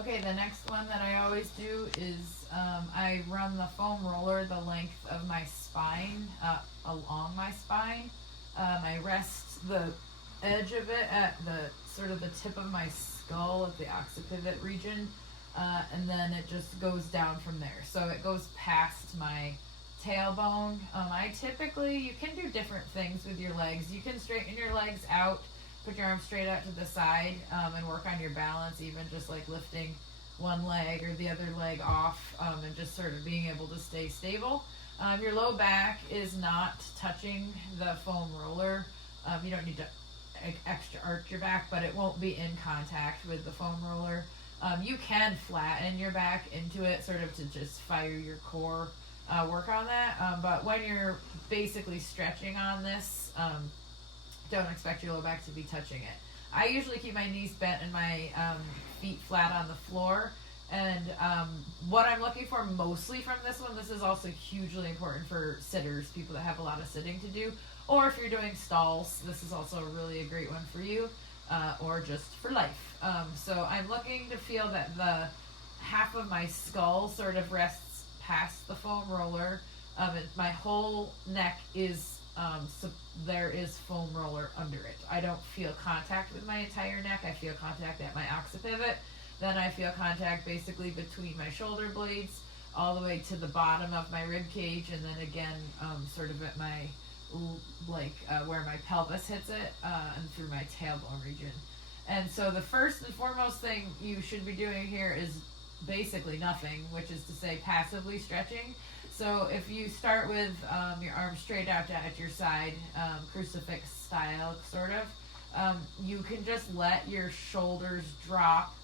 Okay, the next one that I always do is I run the foam roller the length of my spine, along my spine. I rest the edge of it at the sort of the tip of my skull at the occiput region, and then it just goes down from there. So it goes past my tailbone. I typically, you can do different things with your legs. You can straighten your legs out, put your arms straight out to the side, and work on your balance, even just like lifting one leg or the other leg off, and just sort of being able to stay stable. Your low back is not touching the foam roller. You don't need to extra arch your back, but it won't be in contact with the foam roller. You can flatten your back into it, sort of to just fire your core, work on that. But when you're basically stretching on this, don't expect your low back to be touching it. I usually keep my knees bent and my feet flat on the floor. And what I'm looking for mostly from this one, this is also hugely important for sitters, people that have a lot of sitting to do. Or if you're doing stalls, this is also really a great one for you, or just for life. So I'm looking to feel that the half of my skull sort of rests past the foam roller. My whole neck is, there is foam roller under it. I don't feel contact with my entire neck. I feel contact at my occiput. Then I feel contact basically between my shoulder blades all the way to the bottom of my rib cage, and then again sort of at my where my pelvis hits it, and through my tailbone region. And so the first and foremost thing you should be doing here is basically nothing, which is to say passively stretching. So if you start with your arms straight out at your side, crucifix style sort of, you can just let your shoulders drop.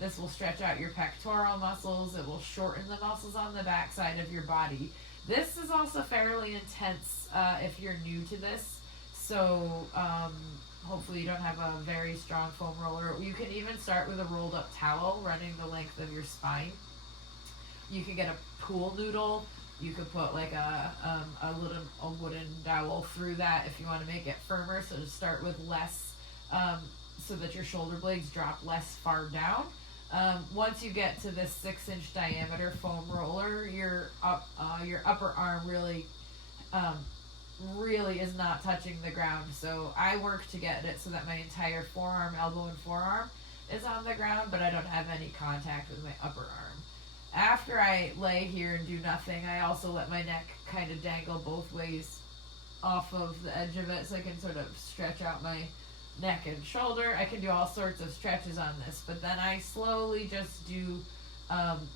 This will stretch out your pectoral muscles. It will shorten the muscles on the back side of your body. This is also fairly intense if you're new to this. So hopefully you don't have a very strong foam roller. You can even start with a rolled up towel running the length of your spine. You can get a pool noodle. You could put like a wooden dowel through that if you want to make it firmer. So to start with less, so that your shoulder blades drop less far down. Once you get to this 6-inch diameter foam roller, your upper arm really is not touching the ground. So I work to get it so that my entire forearm, elbow, and forearm is on the ground, but I don't have any contact with my upper arm. After I lay here and do nothing, I also let my neck kind of dangle both ways off of the edge of it, so I can sort of stretch out my neck and shoulder. I can do all sorts of stretches on this, but then I slowly just do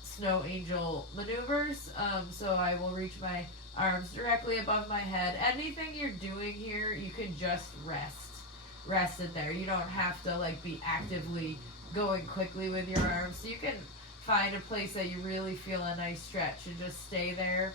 snow angel maneuvers. So I will reach my arms directly above my head. Anything you're doing here, you can just rest it there. You don't have to like be actively going quickly with your arms. So you can find a place that you really feel a nice stretch and just stay there.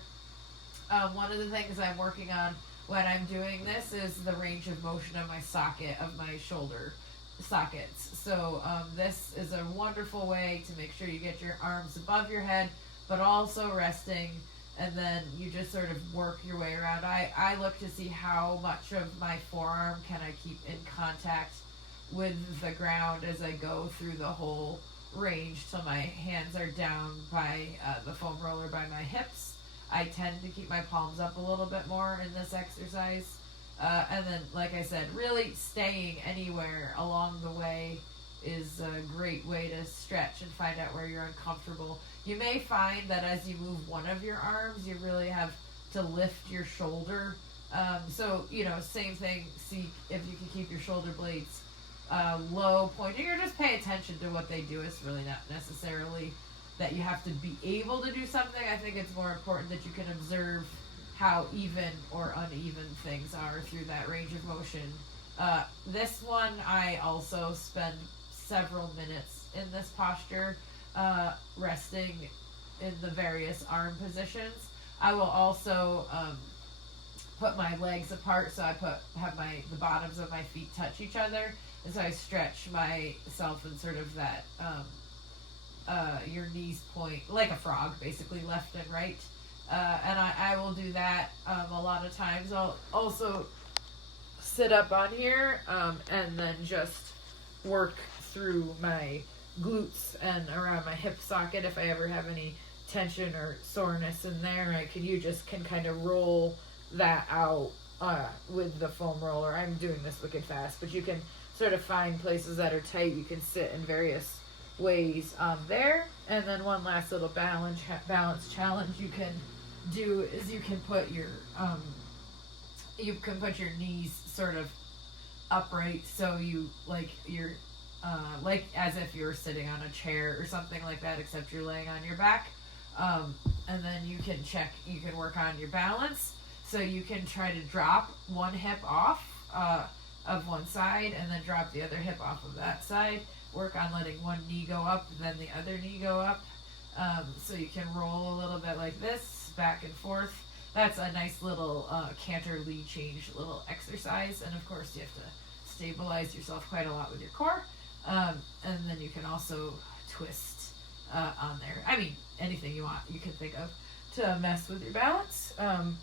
One of the things I'm working on when I'm doing this is the range of motion of my socket, of my shoulder sockets. So this is a wonderful way to make sure you get your arms above your head, but also resting, and then you just sort of work your way around. I look to see how much of my forearm can I keep in contact with the ground as I go through the whole range till my hands are down by the foam roller by my hips. I tend to keep my palms up a little bit more in this exercise. And then, like I said, really staying anywhere along the way is a great way to stretch and find out where you're uncomfortable. You may find that as you move one of your arms, you really have to lift your shoulder. So, same thing, see if you can keep your shoulder blades low, pointing, or just pay attention to what they do. It's really not necessarily that you have to be able to do something. I think it's more important that you can observe how even or uneven things are through that range of motion. This one, I also spend several minutes in this posture, resting in the various arm positions. I will also put my legs apart, so I have the bottoms of my feet touch each other, and so I stretch myself in sort of that your knees point like a frog, basically left and right. And I will do that a lot of times. I'll also sit up on here and then just work through my glutes and around my hip socket if I ever have any tension or soreness in there. You just can kind of roll that out with the foam roller. I'm doing this wicked fast, but you can sort of find places that are tight. You can sit in various ways there. And then one last little balance challenge you can do is you can put your knees sort of upright, so you're like as if you're sitting on a chair or something like that, except you're laying on your back. And then you can work on your balance. So you can try to drop one hip off of one side and then drop the other hip off of that side. Work on letting one knee go up, then the other knee go up. So you can roll a little bit like this, back and forth. That's a nice little canter lead change little exercise. And of course you have to stabilize yourself quite a lot with your core. And then you can also twist on there. I mean, anything you want, you can think of to mess with your balance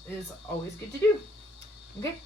is always good to do. Okay?